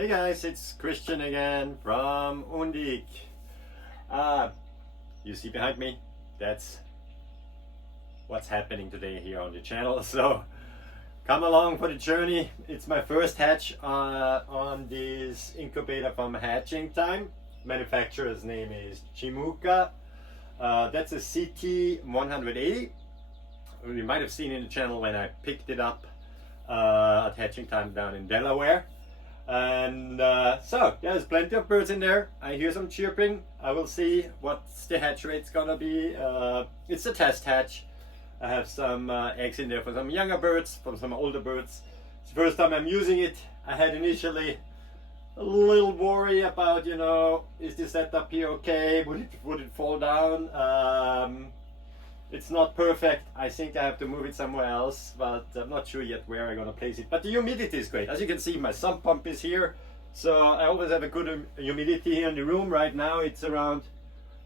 Hey guys, it's Christian again from Undik. You see behind me? That's what's happening today here on the channel. So come along for the journey. It's my first hatch on this incubator from Hatching Time. Manufacturer's name is Chimuka. That's a CT180. You might have seen in the channel when I picked it up at Hatching Time down in Delaware. And so there's plenty of birds in there. I hear some chirping. I will see what's the hatch rate's gonna be. It's a test hatch. I have some eggs in there for some younger birds, from some older birds. It's the first time I'm using it. I had initially a little worry about, you know, is the setup here okay? Would it fall down? It's not perfect. I think I have to move it somewhere else, but I'm not sure yet where I'm gonna place it. But the humidity is great. As you can see, my sump pump is here. So I always have a good humidity here in the room. Right now it's around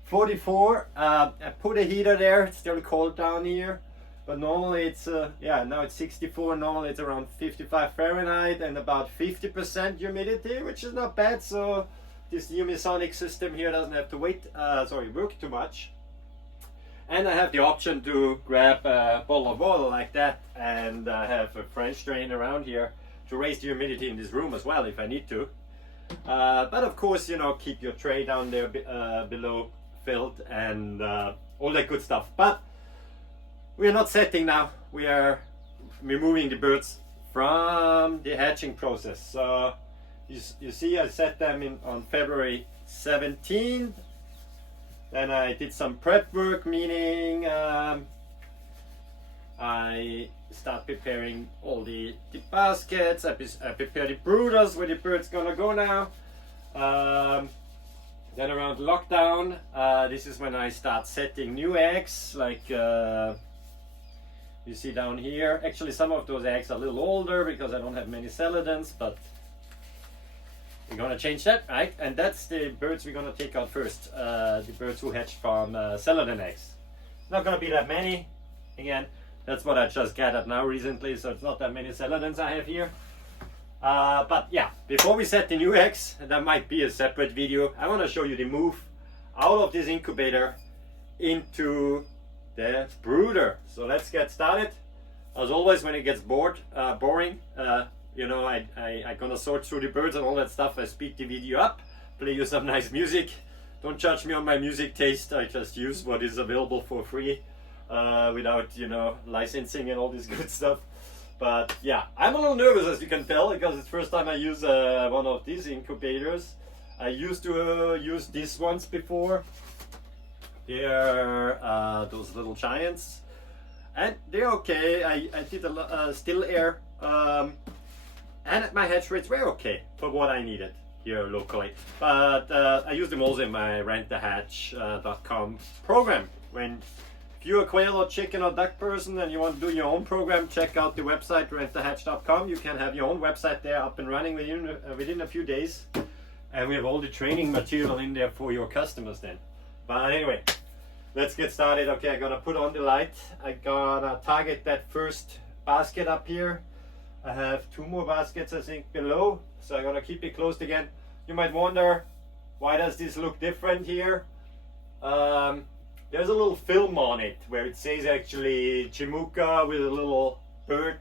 44. I put a heater there. It's still cold down here. But normally it's, now it's 64. Normally it's around 55 Fahrenheit and about 50% humidity, which is not bad. So this Humisonic system here doesn't have to work too much. And I have the option to grab a bottle of water like that, and I have a French drain around here to raise the humidity in this room as well if I need to. But of course, you know, keep your tray down there below filled and all that good stuff. But we are not setting now. We are removing the birds from the hatching process. So you see I set them on February 17th. Then I did some prep work, meaning I start preparing all the baskets. I prepare the brooders where the bird's gonna go now. Then around lockdown, this is when I start setting new eggs, like you see down here. Actually, some of those eggs are a little older because I don't have many celadons, but we're gonna change that, right? And that's the birds we're gonna take out first. The birds who hatched from celadon eggs. Not gonna be that many. Again, that's what I just gathered now recently, so it's not that many celadons I have here. But yeah, before we set the new eggs, and that might be a separate video, I wanna show you the move out of this incubator into the brooder. So let's get started. As always, when it gets boring, you know, I gonna sort through the birds and all that stuff. I speed the video up, play you some nice music. Don't judge me on my music taste. I just use what is available for free without, you know, licensing and all this good stuff. But yeah, I'm a little nervous, as you can tell, because it's the first time I use one of these incubators. I used to use these ones before. They're those little giants, and they're okay. I did a still air. And my hatch rates were okay for what I needed here locally. But I use them also in my rentthehatch.com program. If you're a quail or chicken or duck person and you want to do your own program, check out the website rentthehatch.com. You can have your own website there up and running within a few days. And we have all the training material in there for your customers then. But anyway, let's get started. Okay, I'm gonna put on the light. I'm gonna target that first basket up here. I have 2 more baskets, I think, below, so I'm gonna keep it closed again. You might wonder, why does this look different here? There's a little film on it where it says actually Chimuka with a little bird,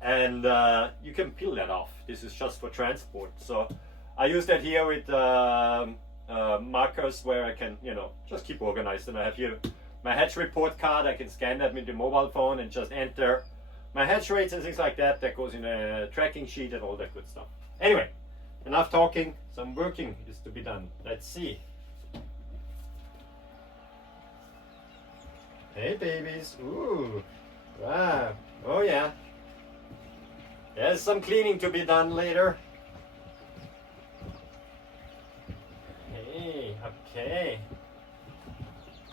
and you can peel that off. This is just for transport. So I use that here with markers where I can, you know, just keep organized. And I have here my hatch report card. I can scan that with the mobile phone and just enter my hatch rates and things like that. That goes in a tracking sheet and all that good stuff. Anyway, enough talking. Some working is to be done. Let's see. Hey babies. Ooh. Wow. Oh yeah. There's some cleaning to be done later. Hey, okay.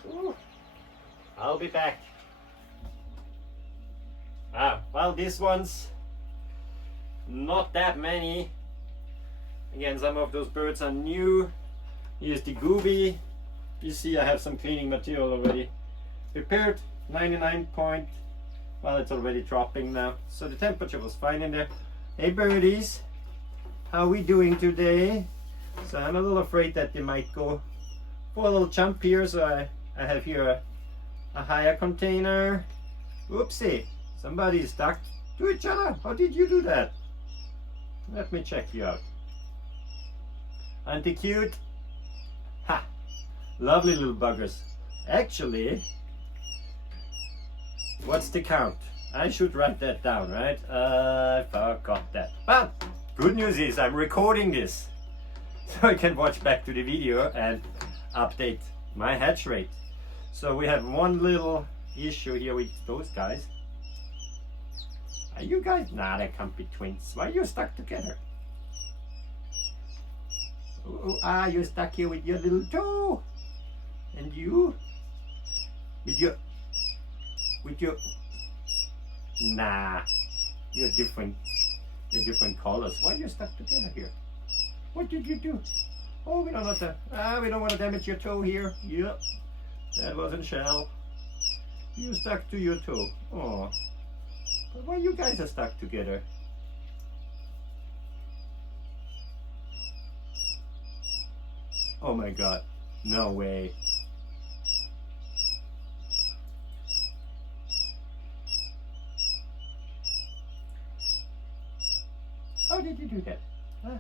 Ooh. I'll be back. Well, this one's not that many. Again, some of those birds are new. Here's the gooby. You see I have some cleaning material already prepared. 99 point. Well, it's already dropping now. So the temperature was fine in there. Hey birdies. how we doing today? So I'm a little afraid that they might go for a little jump here. So I have here a higher container. Oopsie, somebody stuck to each other. How did you do that? Let me check you out. Aren't they cute? Ha! Lovely little buggers. Actually, what's the count? I should write that down, right? I forgot that. But good news is I'm recording this, so I can watch back to the video and update my hatch rate. So we have one little issue here with those guys. Are you guys? Nah, they can't be twins. Why are you stuck together? Oh, you're stuck here with your little toe. And you? With your... Nah. You're different colors. Why are you stuck together here? What did you do? Oh, we don't want to damage your toe here. Yep. That wasn't shell. You stuck to your toe. Oh. But why you guys are stuck together? Oh my god. No way. How did you do that? Huh?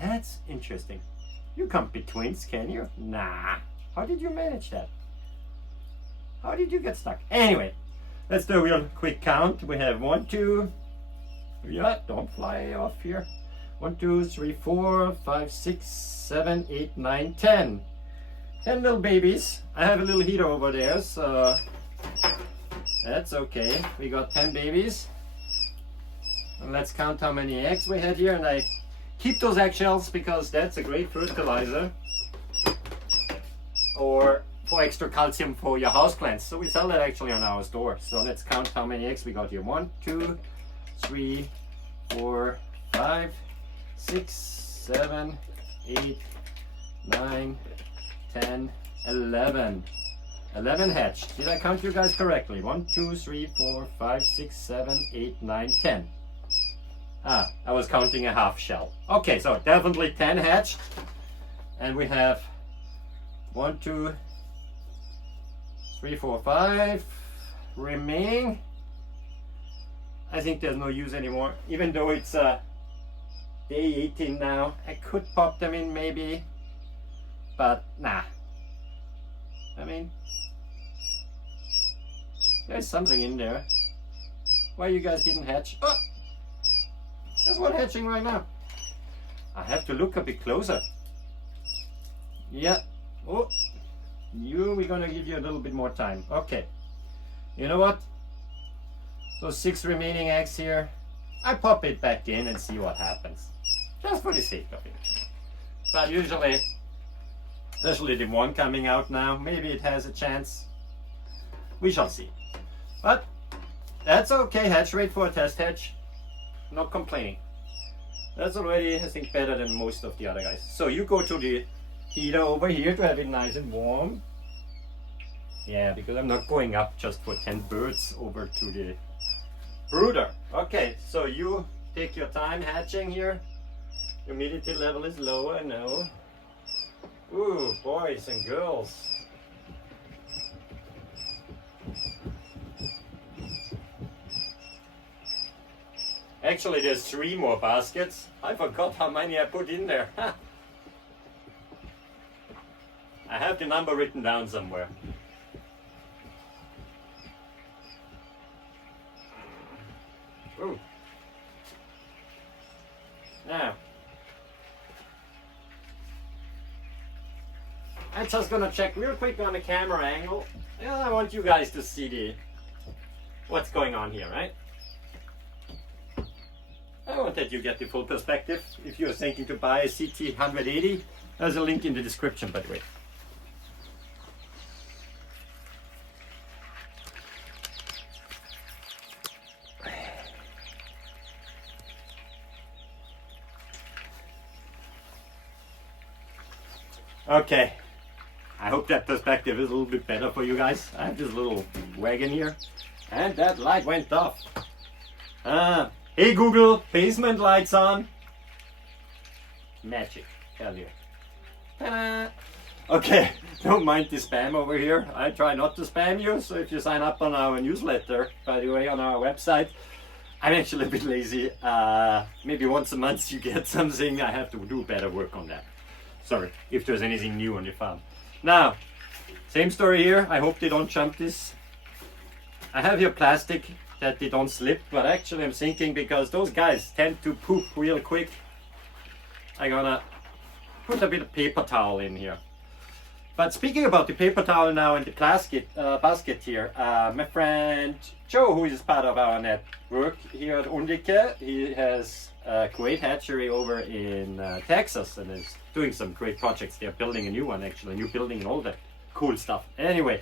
That's interesting. You can't be twins, can you? Nah. How did you manage that? How did you get stuck? Anyway, let's do a real quick count. We have 1, 2. Yeah, don't fly off here. 1, 2, 3, 4, 5, 6, 7, 8, 9, 10. 10 little babies. I have a little heater over there, so that's okay. We got 10 babies. And let's count how many eggs we had here. And I keep those eggshells because that's a great fertilizer or for extra calcium for your houseplants. So we sell that actually on our store. So let's count how many eggs we got here. 1, 2, 3, 4, 5, 6, 7, 8, 9, 10, 11. 11 hatched. Did I count you guys correctly? 1, 2, 3, 4, 5, 6, 7, 8, 9, 10. I was counting a half shell. Okay, so definitely 10 hatched. And we have 1, 2, 3, 4, 5 remaining. I think there's no use anymore, even though it's day 18 now. I could pop them in maybe, but nah. I mean, there's something in there. Why you guys didn't hatch? Oh! There's one hatching right now. I have to look a bit closer. Yeah. Oh, we're gonna give you a little bit more time. Okay. You know what? Those 6 remaining eggs here, I pop it back in and see what happens. Just for the sake of it. But usually, especially the one coming out now, maybe it has a chance. We shall see. But that's okay. Hatch rate for a test hatch. Not complaining. That's already, I think, better than most of the other guys. So you go to the heater over here to have it nice and warm. Yeah, because I'm not going up just for 10 birds over to the brooder. Okay, so you take your time hatching here. Humidity level is low, I know. Ooh, boys and girls. Actually, there's 3 more baskets. I forgot how many I put in there. I have the number written down somewhere. Ooh. Now, I'm just gonna check real quick on the camera angle. Yeah, I want you guys to see what's going on here, right? I want that you get the full perspective. If you're thinking to buy a CT180, there's a link in the description, by the way. Okay, I hope that perspective is a little bit better for you guys. I have this little wagon here, and that light went off. Hey Google, basement lights on. Magic, tell you. Ta-da! Okay, don't mind the spam over here. I try not to spam you, so if you sign up on our newsletter, by the way, on our website, I'm actually a bit lazy. Maybe once a month you get something. I have to do better work on that. Sorry, if there's anything new on your farm. Now, same story here. I hope they don't jump this. I have here plastic that they don't slip, but actually I'm thinking because those guys tend to poop real quick, I'm gonna put a bit of paper towel in here. But speaking about the paper towel now and the basket here, my friend Joe, who is part of our network here at Undike, he has a great hatchery over in Texas and is doing some great projects. They're building a new one, actually, a new building and all that cool stuff. Anyway,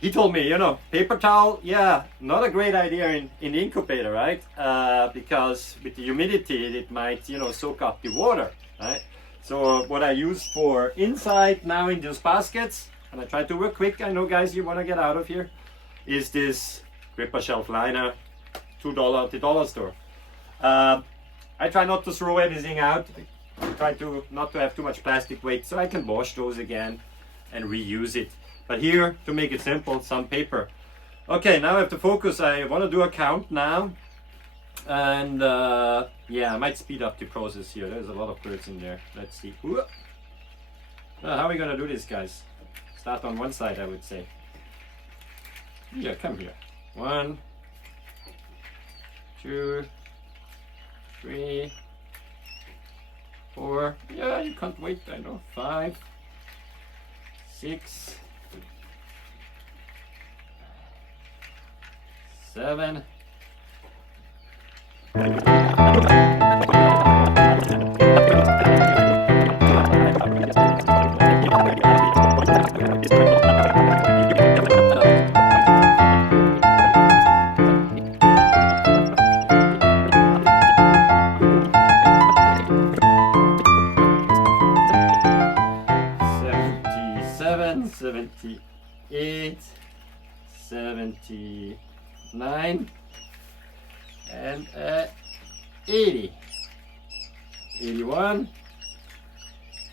he told me, you know, paper towel, yeah, not a great idea in the incubator, right? Because with the humidity, it might, you know, soak up the water, right? So what I use for inside now in those baskets, and I try to work quick, I know guys you want to get out of here, is this gripper shelf liner, $2 at the dollar store. I try not to throw anything out. I try to not to have too much plastic waste so I can wash those again and reuse it. But here, to make it simple, some paper. Okay, now I have to focus. I want to do a count now. And yeah, I might speed up the process here. There's a lot of birds in there. Let's see. How are we gonna do this, guys? Start on one side, I would say. Yeah, come here. 1, 2, 3, 4. Yeah, you can't wait, I know. 5, 6, 7. 78, 79, and 80, 81,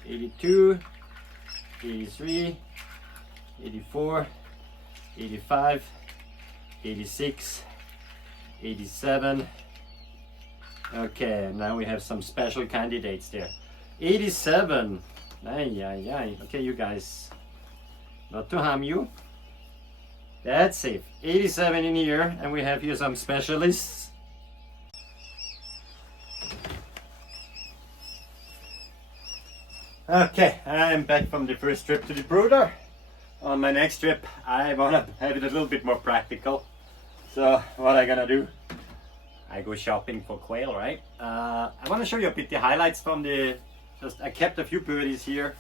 82, 83, 84, 85, 86, 87. Okay, now we have some special candidates there. 87. Okay, you guys, not to harm you. That's safe. 87 in here, and we have here some specialists. Okay, I'm back from the first trip to the brooder. On my next trip, I want to have it a little bit more practical. So what I'm gonna do, I go shopping for quail, right? I want to show you a bit the highlights from the, I kept a few birdies here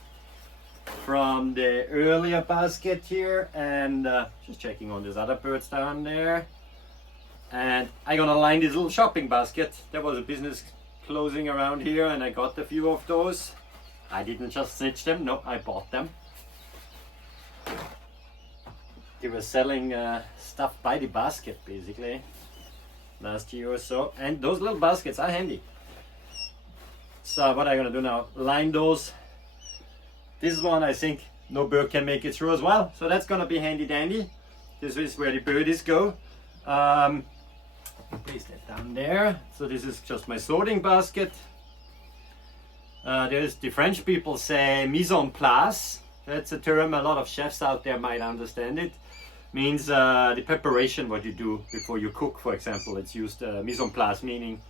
from the earlier basket here, and just checking on these other birds down there. And I'm gonna line this little shopping basket. There was a business closing around here and I got a few of those. I didn't just snitch them, no, I bought them. They were selling stuff by the basket basically last year or so, and those little baskets are handy. So what I'm gonna do now, line those. This one I think no bird can make it through as well, so that's gonna be handy dandy. This is where the birdies go. Place that down there. So this is just my sorting basket. There's the French people say mise en place. That's a term a lot of chefs out there might understand it. Means the preparation what you do before you cook, for example. It's used mise en place, meaning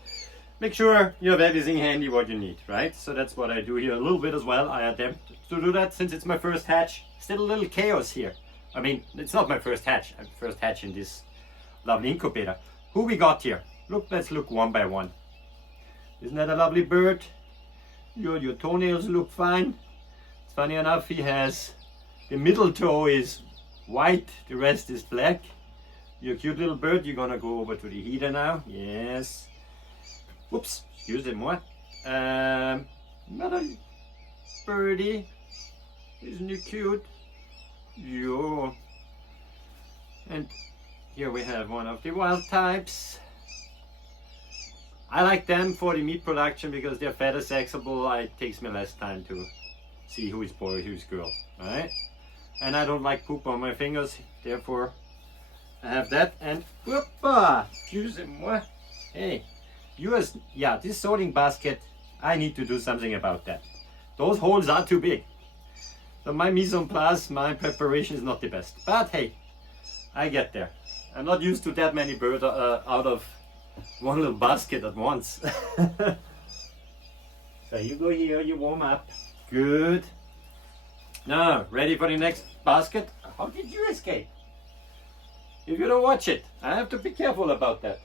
make sure you have everything handy what you need, right? So that's what I do here a little bit as well. I attempt to do that since it's my first hatch. Still a little chaos here. I mean, it's not my first hatch. I'm first hatch in this lovely incubator. Who we got here? Look, let's look one by one. Isn't that a lovely bird? Your toenails look fine. It's funny enough, he has, the middle toe is white, the rest is black. You're a cute little bird. You're gonna go over to the heater now. Yes. Whoops, excuse me. Another birdie. Isn't he cute? Yo. And here we have one of the wild types. I like them for the meat production because they're feather sexable. It takes me less time to see who is boy, who is girl, right? And I don't like poop on my fingers, therefore I have that. And whoopa, excusez-moi. Hey, this sorting basket, I need to do something about that. Those holes are too big. So my mise en place, my preparation is not the best. But hey, I get there. I'm not used to that many birds out of one little basket at once. So you go here, you warm up. Good. Now, ready for the next basket? How did you escape? If you don't watch it, I have to be careful about that.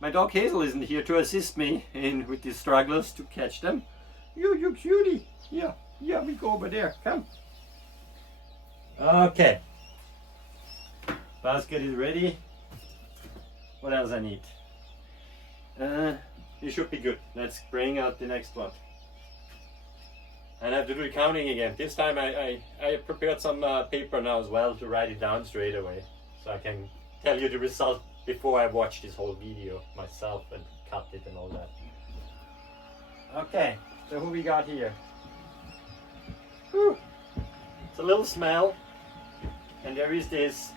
My dog Hazel isn't here to assist me with the strugglers to catch them. You cutie. Yeah, we go over there. Come. Okay. Basket is ready. What else I need? It should be good. Let's bring out the next one. And I have to do the counting again. This time I prepared some paper now as well to write it down straight away. So I can tell you the result before I watch this whole video myself and cut it and all that. Okay, so who we got here? Whew. It's a little smell. And there is this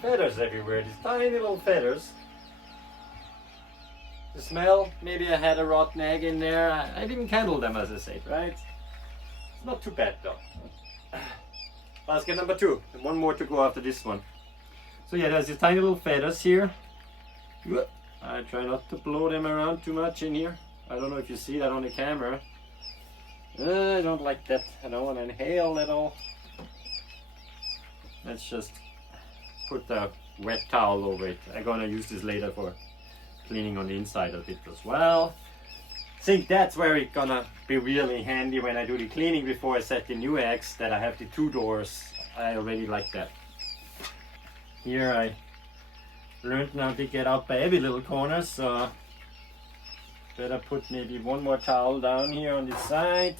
feathers everywhere, these tiny little feathers. The smell, maybe I had a rotten egg in there. I didn't handle them, as I said, right? It's not too bad though. Basket number 2, and one more to go after this one. So yeah, there's these tiny little feathers here. I try not to blow them around too much in here. I don't know if you see that on the camera. I don't like that. I don't want to inhale at all. Let's just put a wet towel over it. I'm gonna use this later for cleaning on the inside of it as well. I think that's where it's gonna be really handy when I do the cleaning before I set the new eggs, that I have the 2 doors. I already like that. Here I learned now to get out by every little corner, so better put maybe one more towel down here on this side.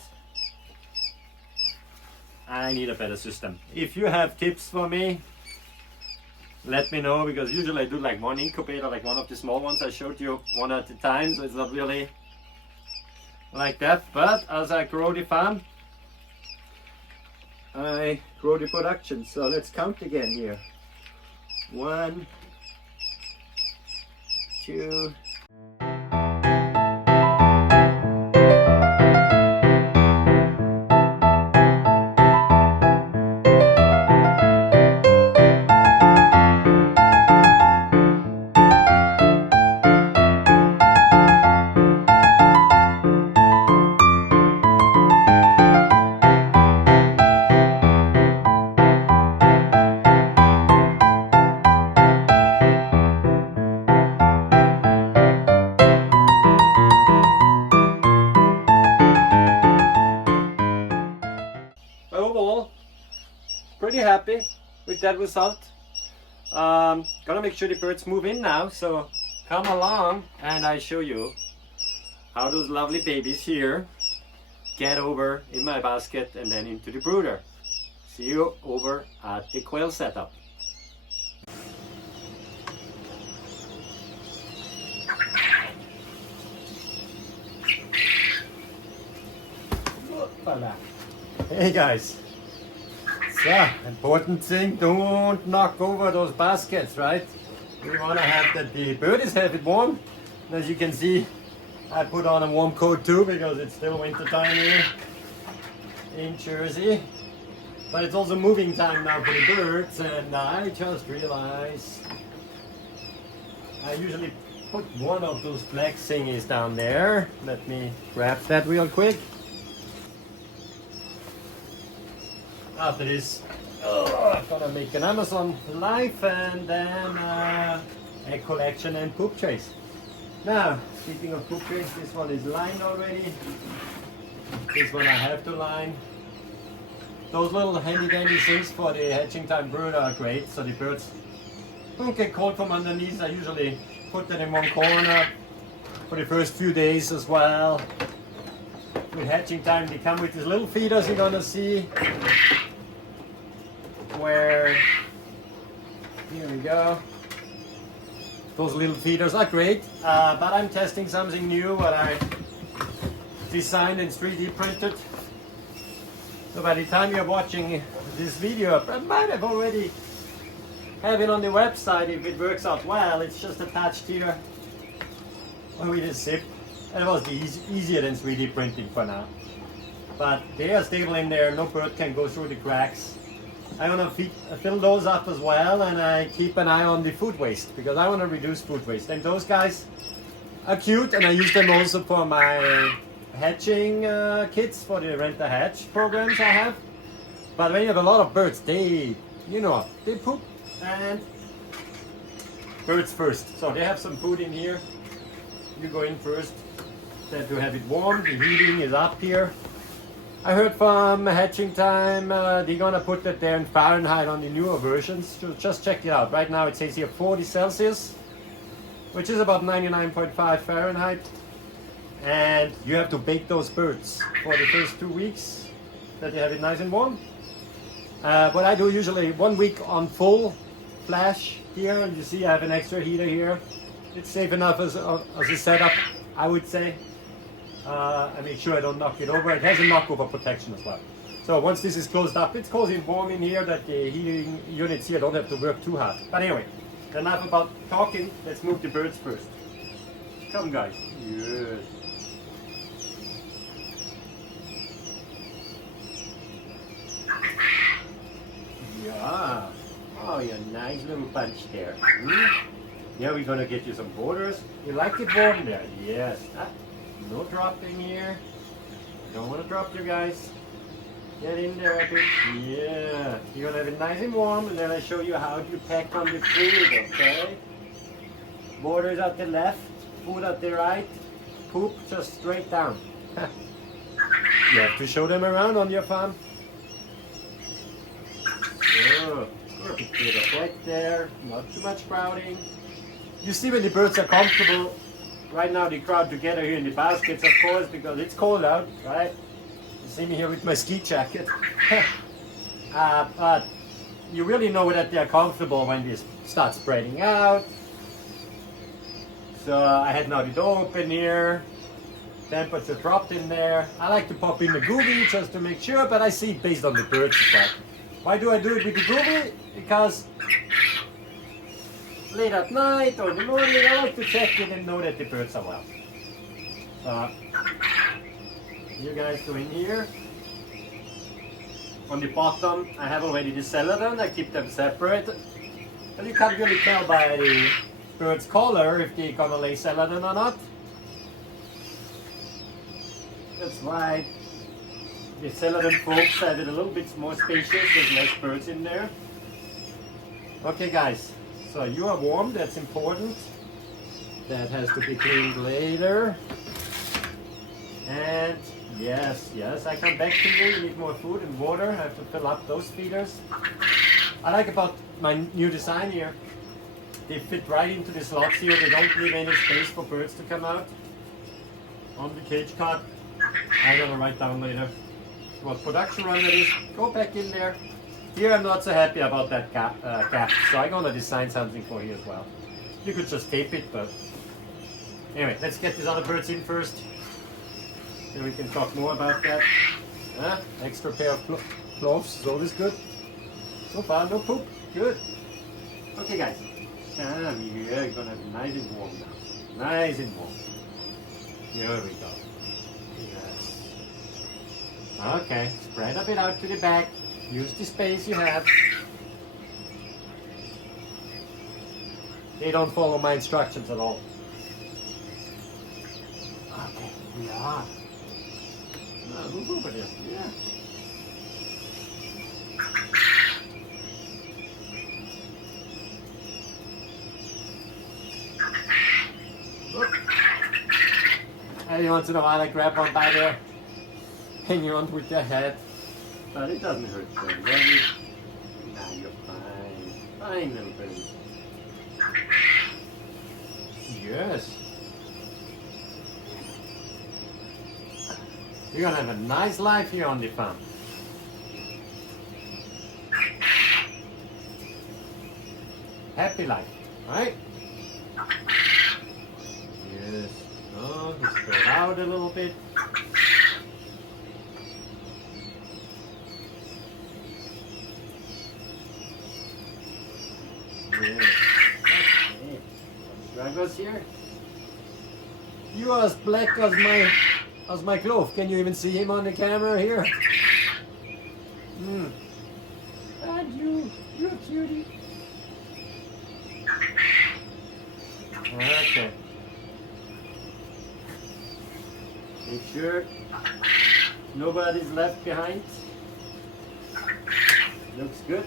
I need a better system. If you have tips for me, let me know, because usually I do like one incubator, like one of the small ones I showed you, one at a time, so it's not really like that. But as I grow the farm, I grow the production. So let's count again here. 1, 2. Overall, pretty happy with that result. Gonna make sure the birds move in now, so come along and I show you how those lovely babies here get over in my basket and then into the brooder. See you over at the quail setup. Hey guys, so important thing, don't knock over those baskets, right? We want to have that the birdies have it warm. And as you can see, I put on a warm coat too because it's still winter time here in Jersey. But it's also moving time now for the birds, and I just realized I usually put one of those black thingies down there. Let me grab that real quick. After this, I'm gonna make an Amazon live and then a collection and poop trays. Now, speaking of poop trays, this one is lined already. This one I have to line. Those little handy dandy things for the hatching time brood are great, so the birds don't get cold from underneath. I usually put them in one corner for the first few days as well. With hatching time, they come with these little feeders you're gonna see, where Here we go. Those little feeders are great, but I'm testing something new what I designed and 3D printed. So by the time you're watching this video, I might have already have it on the website if it works out well. It's just attached here with a zip. And it was easier than 3D printing for now. But they are stable in there, no bird can go through the cracks. I want to fill those up as well, and I keep an eye on the food waste because I want to reduce food waste. And those guys are cute, and I use them also for my hatching kits for the rent a hatch programs I have. But when you have a lot of birds, they poop, and birds first. So they have some food in here. You go in first. Then to have it warm, the heating is up here. I heard from Hatching Time, they're gonna put that there in Fahrenheit on the newer versions. So just check it out. Right now it says here 40 Celsius, which is about 99.5 Fahrenheit. And you have to bake those birds for the first 2 weeks that they have it nice and warm. What I do usually 1 week on full flash here, and you see I have an extra heater here. It's safe enough as a setup, I would say. I make sure I don't knock it over. It has a knockover protection as well. So once this is closed up, it's cozy and warm in here that the heating units here don't have to work too hard. But anyway, enough about talking. Let's move the birds first. Come guys. Yes. Yeah. Oh, you're a nice little bunch there. Yeah, we're gonna get you some borders. You like it warm there? Yes. No dropping here. Don't want to drop you guys. Get in there a bit. Yeah. You're gonna have it nice and warm, and then I show you how to pack on the food, okay? Borders at the left, food at the right, poop just straight down. You have to show them around on your farm. Oh, perfect bit of right there. Not too much crowding. You see when the birds are comfortable. Right now they crowd together here in the baskets, of course, because it's cold out, right? You see me here with my ski jacket. But you really know that they're comfortable when they start spreading out. So I had now the door open here. Temperature dropped in there. I like to pop in the goobie just to make sure, but I see based on the birds as well. Why do I do it with the goobie? Because late at night or in the morning, I like to check it and know that the birds are well. So, you guys go in here. On the bottom, I have already the celadon. I keep them separate. But you can't really tell by the bird's color if they're gonna lay celadon or not. That's why the celadon folks have it a little bit more spacious. There's less birds in there. Okay, guys. So you are warm, that's important. That has to be cleaned later. And yes, I come back to you. You need more food and water. I have to fill up those feeders. I like about my new design here. They fit right into the slots here. They don't leave any space for birds to come out. On the cage cot, I'm gonna write down later what production run it is. Go back in there. Here I'm not so happy about that gap, so I'm gonna design something for here as well. You could just tape it, but anyway, let's get these other birds in first. Then we can talk more about that. Extra pair of gloves, is always good. So far, no poop, good. Okay guys, come here, you're gonna have it nice and warm now. Nice and warm. Here we go. Yes. Okay, spread a bit out to the back. Use the space you have. They don't follow my instructions at all. Okay, yeah. Move over there, yeah. Every once in a while I grab one by there, hang on with their head. But it doesn't hurt so really. Nah, you're fine. Fine, little baby. Yes. You're gonna have a nice life here on the farm. happy life, right? Yes. Oh, just spread out a little bit. Yes. Okay. Struggles here. You are as black as my glove. Can you even see him on the camera here? And you're a cutie. Okay. Make sure nobody's left behind. Looks good.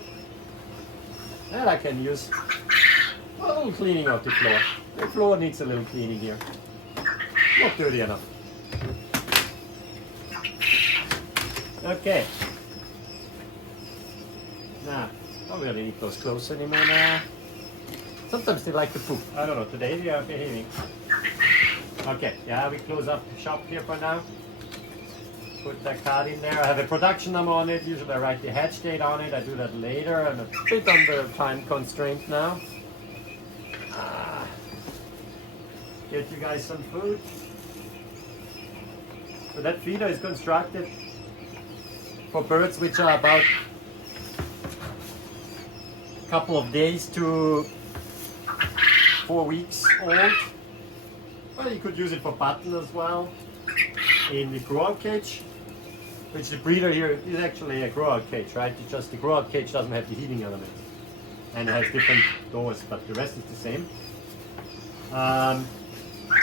And I can use a little cleaning of the floor. The floor needs a little cleaning here. Not dirty enough. Okay. Now, I don't really need those clothes anymore now. Sometimes they like to poop. I don't know, today they are behaving. Okay, yeah, we close up shop here for now. Put that card in there. I have a production number on it. Usually I write the hatch date on it. I do that later. I'm a bit under time constraint now. Get you guys some food. So that feeder is constructed for birds which are about a couple of days to 4 weeks old. Well, you could use it for button as well. In the grow out cage, which the breeder here is actually a grow out cage, right? It's just the grow out cage doesn't have the heating elements. And it has different doors, but the rest is the same.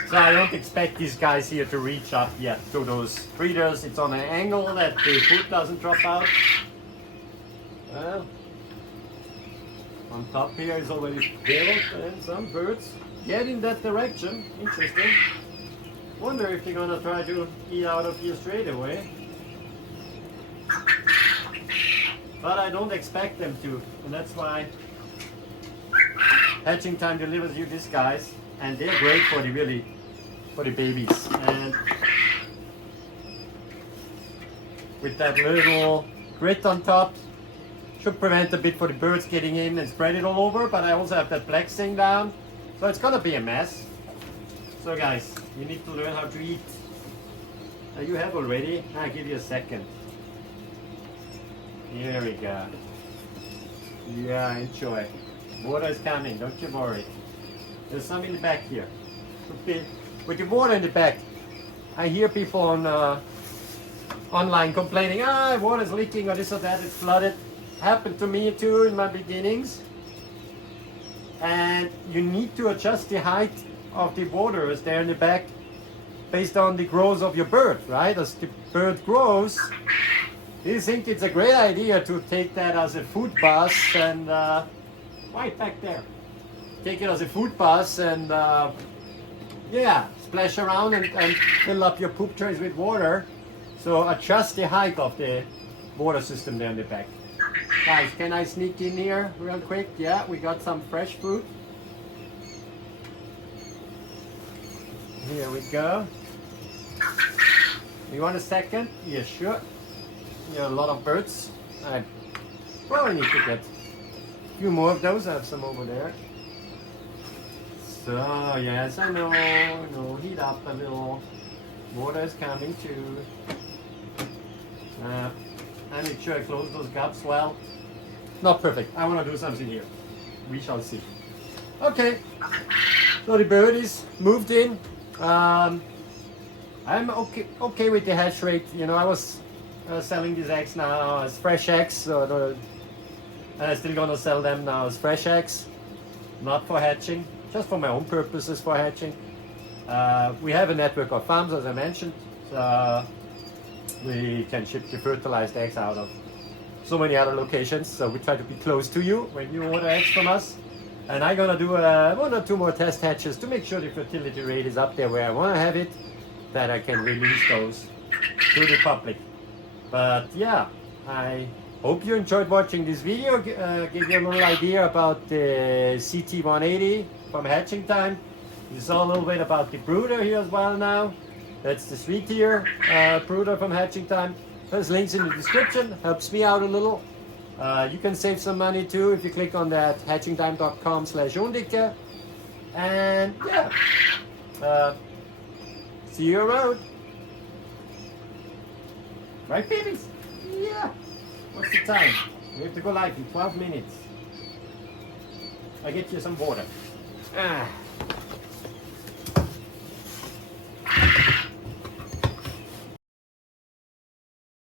So I don't expect these guys here to reach up yet to those breeders. It's on an angle that the food doesn't drop out. Well, on top here is already filled and some birds get in that direction. Interesting. Wonder if they're gonna try to eat out of here straight away. But I don't expect them to, and that's why Hatching Time delivers you these guys, and they're great for the babies. And with that little grit on top, should prevent a bit for the birds getting in and spread it all over. But I also have that black thing down, so it's gonna be a mess. So guys, you need to learn how to eat. You have already. I'll give you a second. Here we go. Yeah, enjoy. Water is coming, don't you worry. There's some in the back here. With the water in the back, I hear people on online complaining, water's leaking or this or that, it's flooded. Happened to me too in my beginnings. And you need to adjust the height of the waters there in the back based on the growth of your bird, right? As the bird grows, you think it's a great idea to take that as a food bus and right back there. Take it as a food bus and yeah, splash around and fill up your poop trays with water. So adjust the height of the water system there in the back. Guys, can I sneak in here real quick? Yeah, we got some fresh food. Here we go. You want a second? Yeah, sure. There are a lot of birds. I probably need to get a few more of those. I have some over there. So, yes, I know. No, heat up a little. Water is coming too. I make sure I close those gaps well. Not perfect. I want to do something here. We shall see. Okay. So the bird is moved in. I'm okay with the hatch rate. You know, I was selling these eggs now as fresh eggs, so I'm still gonna sell them now as fresh eggs, not for hatching, just for my own purposes for hatching. We have a network of farms, as I mentioned, so we can ship the fertilized eggs out of so many other locations. So we try to be close to you when you order eggs from us. And I'm gonna do 1 or 2 more test hatches to make sure the fertility rate is up there where I want to have it, that I can release those to the public. But yeah, I hope you enjoyed watching this video. Give you a little idea about the CT180 from Hatching Time. You saw a little bit about the brooder here as well now. That's the 3-tier brooder from Hatching Time. There's links in the description. Helps me out a little. You can save some money too if you click on that hatchingtime.com/Undicke. And yeah, see you around. Right, babies? Yeah. What's the time? We have to go live in 12 minutes. I get you some water. Ah.